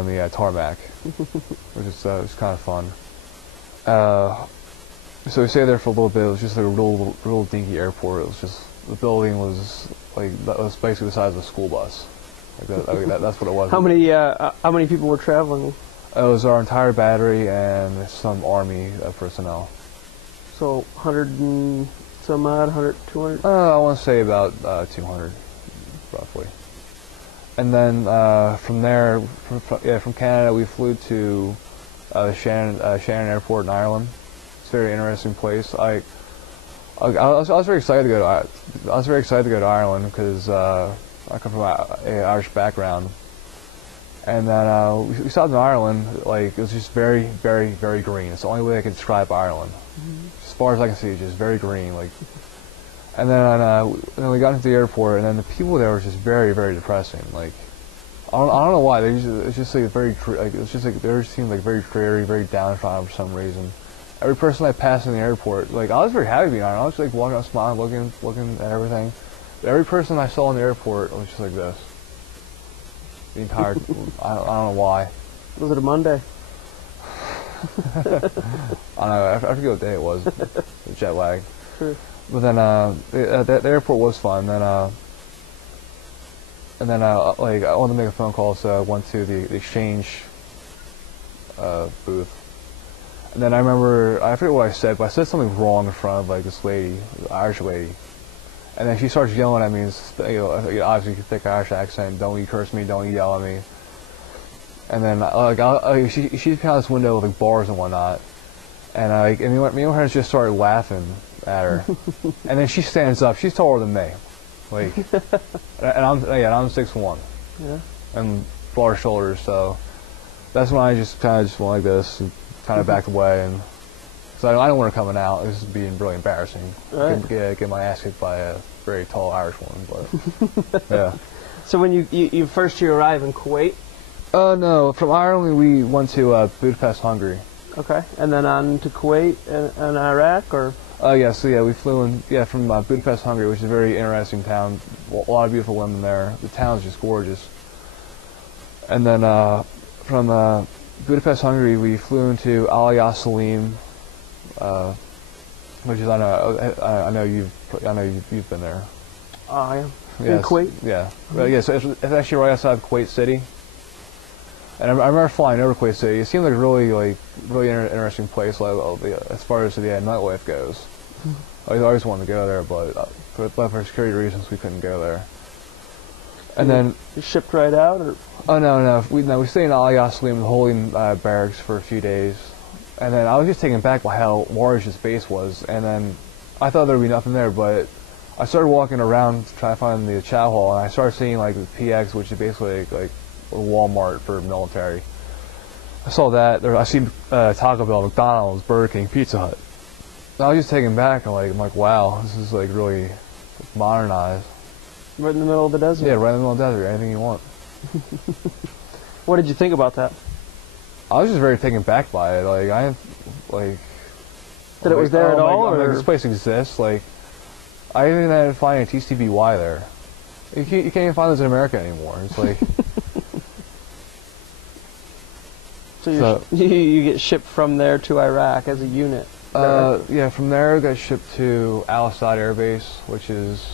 on the tarmac, which is was kind of fun. So we stayed there for a little bit. It was just like a real dinky airport. It was just, the building was like, that was basically the size of a school bus. Like that's what it was. How many people were traveling? It was our entire battery and some Army personnel. So 100 and some odd, 100, 200? I want to say about 200, roughly. And then from there, from Canada, we flew to Shannon Airport in Ireland. It's a very interesting place. I was very excited to go to Ireland because I come from an Irish background. And then we stopped in Ireland. Like, it was just very, very, very green. It's the only way I can describe Ireland. As far as I can see, it's just very green. Like, and then we got into the airport, and then the people there were just very, very depressing. Like, I don't know why. It's just like very, like, it's just like they just seemed like very dreary, very downtrodden for some reason. Every person I passed in the airport, like, I was very happy being on it. I was just like walking out, smiling, looking at everything. But every person I saw in the airport was just like this. The entire, I don't know why. Was it a Monday? I don't know. I forget what day it was. The jet lag. Sure. But then the airport was fun. And then like, I wanted to make a phone call, so I went to the exchange booth. And then I remember, I forget what I said, but I said something wrong in front of like this lady, the Irish lady. And then she starts yelling at me, obviously thick Irish accent, don't you curse me, don't you yell at me. And then she found this window with like bars and whatnot. And me and her just started laughing at her. And then she stands up, she's taller than me. Like, and I'm 6'1". Yeah. And broad shoulders, so that's when I just kind of went like this and kind of backed away, and so I don't want her coming out. This is being really embarrassing. Right. Get my ass kicked by a very tall Irish woman, but yeah. So when you first arrived in Kuwait? No, from Ireland we went to Budapest, Hungary. Okay, and then on to Kuwait and Iraq, or? We flew in from Budapest, Hungary, which is a very interesting town. A lot of beautiful women there. The town's just gorgeous. And then from Budapest, Hungary, we flew into Al Salim, which is I know you've been there. I am. Yes. In Kuwait. Yeah. So it's actually right outside of Kuwait City. And I remember flying over Kuwait City. It seemed like really interesting place, as far as the nightlife goes. I always wanted to go there, but for security reasons, we couldn't go there. And then you shipped right out, or? Oh no, we stayed in Al Salim, the holding barracks, for a few days, and then I was just taken back by how large this base was. And then I thought there would be nothing there, but I started walking around to try to find the chow hall, and I started seeing like the PX, which is basically like a Walmart for military. I saw that. I seen Taco Bell, McDonald's, Burger King, Pizza Hut. And I was just taken back, and I'm like, wow, this is like really modernized. Right in the middle of the desert. Yeah, right in the middle of the desert. Anything you want. What did you think about that? I was just very taken back by it. That it was there at all? Like, this place exists. Like, I didn't even find a TCBY there. You can't even find those in America anymore. It's like. So you get shipped from there to Iraq as a unit? Yeah, from there I got shipped to Al Asad Air Base, which is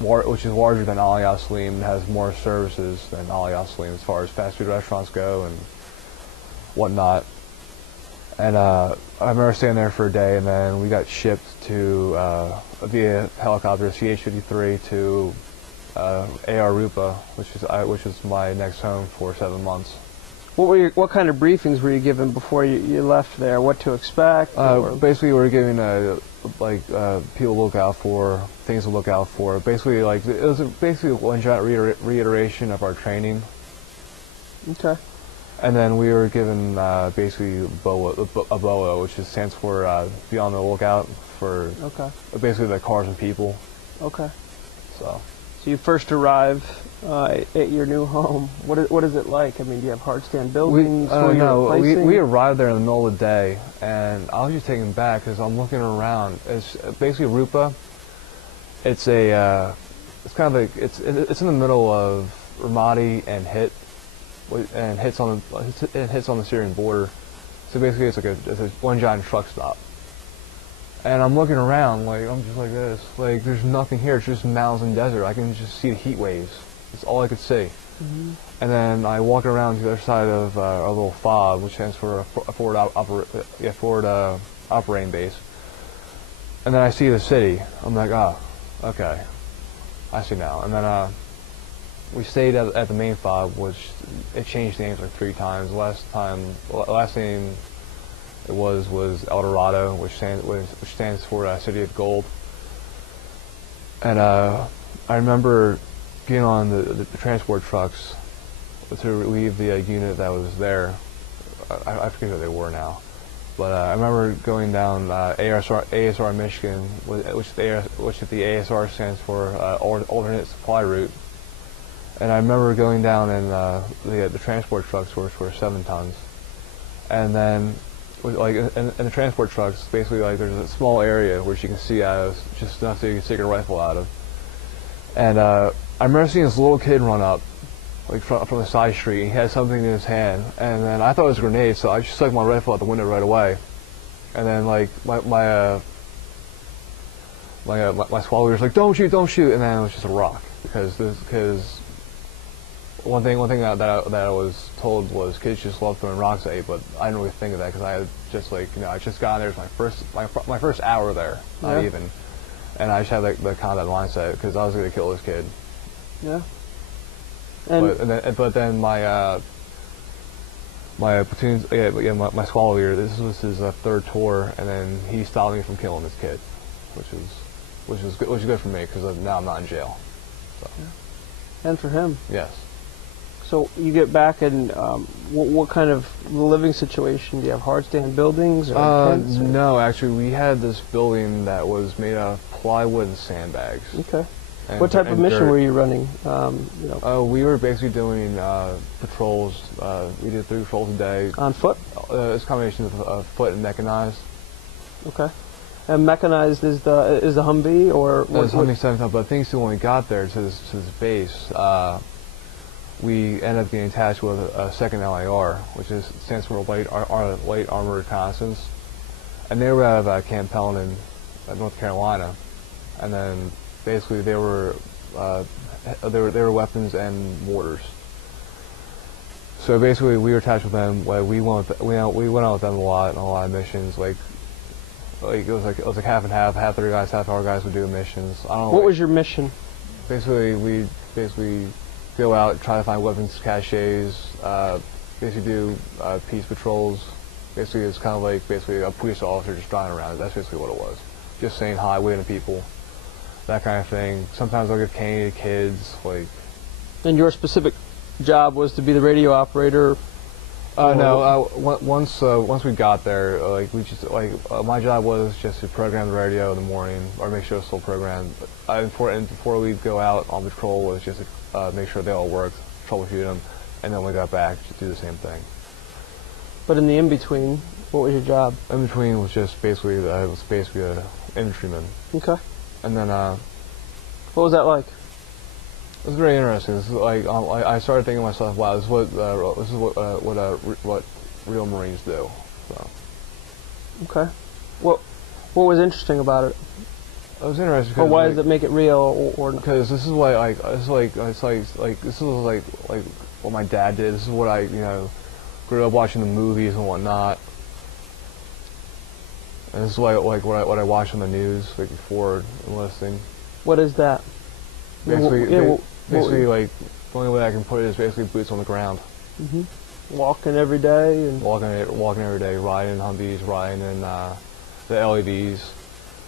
larger than Al Salim and has more services than Al Salim as far as fast food restaurants go and whatnot. And I remember staying there for a day, and then we got shipped to via helicopter CH-53 to AR Rupa, which is my next home for 7 months. What kind of briefings were you given before you left there? What to expect? Basically, we were given people to look out for, things to look out for. Basically, it was basically one giant reiteration of our training. Okay. And then we were given basically a BOA, which stands for be on the lookout for. Okay. Basically the cars and people. Okay. So you first arrive at your new home. What is it like? I mean, do you have hardstand buildings? We arrived there in the middle of the day, and I was just taken back because I'm looking around. It's basically Rupa. It's kind of like it's in the middle of Ramadi and Hit. and hits on the Syrian border. So basically, it's a one giant truck stop. And I'm looking around, like I'm just like this, like there's nothing here. It's just mountains and desert. I can just see the heat waves. That's all I could see. Mm-hmm. And then I walk around to the other side of our little FOB, which stands for forward operating base. And then I see the city. I'm like, oh, okay, I see now. And then we stayed at the main FOB, which it changed names like 3 times. Last name it was El Dorado, which stands for City of Gold. And I remember getting on the transport trucks to leave the unit that was there. I forget who they were now, but I remember going down ASR Michigan, which the ASR stands for Alternate Supply Route. And I remember going down in the transport trucks were 7 tons, and then like in the transport trucks, basically like there's a small area which you can see out of, just enough so you can take a rifle out of. And I remember seeing this little kid run up, like from the side street. And he had something in his hand, and then I thought it was a grenade, so I just stuck my rifle out the window right away. And then like my squad leader was like, "Don't shoot, don't shoot!" And then it was just a rock because one thing that I was told was kids just love throwing rocks at you, but I didn't really think of that because I had just like I just got there. It was my first hour there, not even, and I just had the combat mindset because I was going to kill this kid. Yeah. But then my platoon, my squad leader, this was his 3rd tour, and then he stopped me from killing this kid, which is good for me because now I'm not in jail. So. Yeah. And for him. Yes. So you get back, and what kind of living situation? Do you have hardstand buildings or tents? No, actually, we had this building that was made out of plywood and sandbags. Okay. What type of mission were you running? We were basically doing patrols. We did 3 patrols a day. On foot? It's a combination of foot and mechanized. Okay. And mechanized is the Humvee or? It's Humvee 7 ton, but things when we got there to this base, we ended up getting attached with a 2nd LAR, which stands for Light Armored Reconnaissance, and they were out of Camp Pelham in North Carolina, and then basically they were weapons and mortars. So basically we were attached with them. We went out with them a lot on a lot of missions. Like it was like half and half. Half their guys, half our guys would do missions. I don't know. What was your mission? Basically, we go out, try to find weapons caches, basically do peace patrols. Basically, it's kind of like basically a police officer just driving around. That's basically what it was. Just saying hi, waving to people, that kind of thing. Sometimes I'll give candy to kids, like. And your specific job was to be the radio operator? No. Once we got there, my job was just to program the radio in the morning or make sure it's still programmed. Before we go out on patrol was just to make sure they all worked, troubleshoot them, and then we got back to do the same thing. But in the in-between, what was your job? In between was just basically an infantryman. Okay. And then what was that like? It was very interesting. This is like I started thinking to myself, wow, this is what real Marines do. So. Okay. What was interesting about it? It was interesting. Or why does it make it real? Or because this is what this is like what my dad did. This is what I grew up watching the movies and whatnot. And this is what I watched on the news before enlisting. What is that? Basically, like the only way I can put it is basically boots on the ground. Mm-hmm. Walking every day and walking every day, riding in Humvees, riding in the LEDs,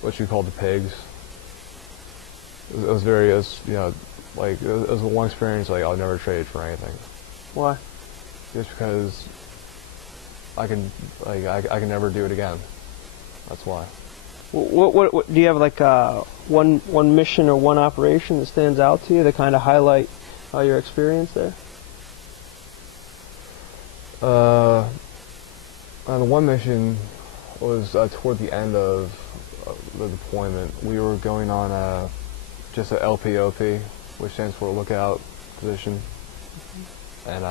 what you call the pigs. It was one experience like I'll never trade for anything. Why? Just because I can never do it again. That's why. What do you have like one mission or one operation that stands out to you that kind of highlight your experience there? The one mission was toward the end of the deployment. We were going on just a LPOP, which stands for lookout position, and